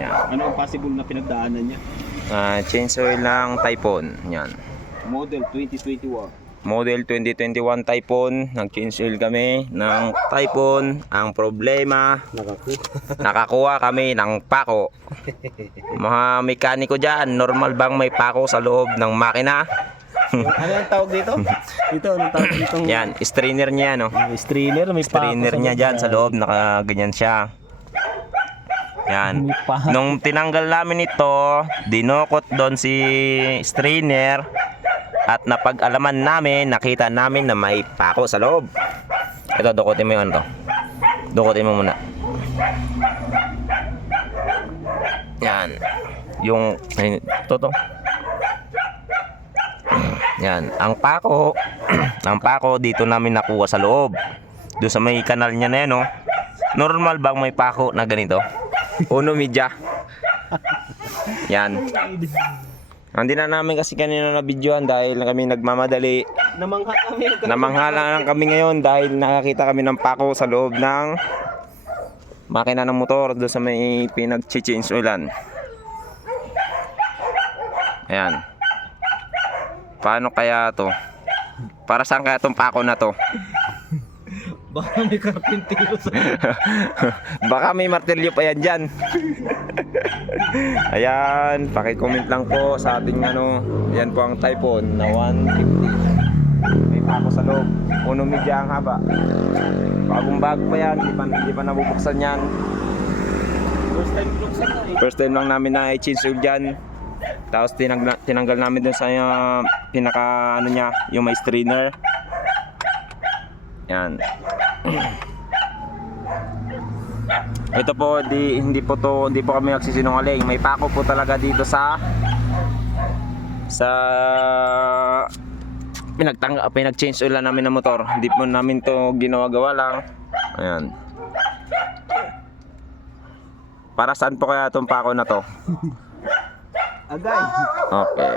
Yan. Ano ang possible na pinagdaanan niya? Change oil ng Typhoon. Yan. Model 2021. Model 2021 Typhoon. Nag-change oil kami ng Typhoon. Ang problema, nakakuha kami ng pako. Mga mekaniko dyan, normal bang may pako sa loob ng makina? Ano ang tawag dito? Ito, anong tawag dito? Yan, strainer niya, no? Strainer, may Strainer niya dyan sa loob, nakaganyan siya. Yan. Nung tinanggal namin ito, dinukot doon si strainer at napag-alaman namin, nakita namin na may pako sa loob. Ito, dukutin mo yun to. Dukutin mo muna. Yan. Yung, ito to. Yan, ang pako, ang pako dito namin nakuha sa loob. Doon sa may kanal niya na yan, no? Normal bang may pako na ganito? Uno media. Yan. Hindi na namin kasi kanina na videoan dahil kami nagmamadali. Namangha kami. Namangha lang kami ngayon dahil nakakita kami ng pako sa loob ng makina ng motor doon sa may pinag-change oilan. Ayan. Paano kaya to? Para saan kaya tong pako na to? Baka may karpintero sa... Baka may martilyo pa yan dyan. Ayan, paki-comment lang po sa ating ano. Yan po ang Typhoon na 150. May pako sa loob. Uno media ang haba. Bagong bago pa yan, hindi pa nabubuksan yan. First time buksan na eh. First time lang namin na i-change oil dyan. Tapos tinanggal namin dun sa pinaka ano niya, yung may strainer. Yan. Ito po hindi po kami nagsisinungaling. May pako po talaga dito sa pinag-change oil namin ng motor. Hindi po namin to ginawa-gawa lang. Ayan. Para saan po kaya itong pako na to? Agay. Okay.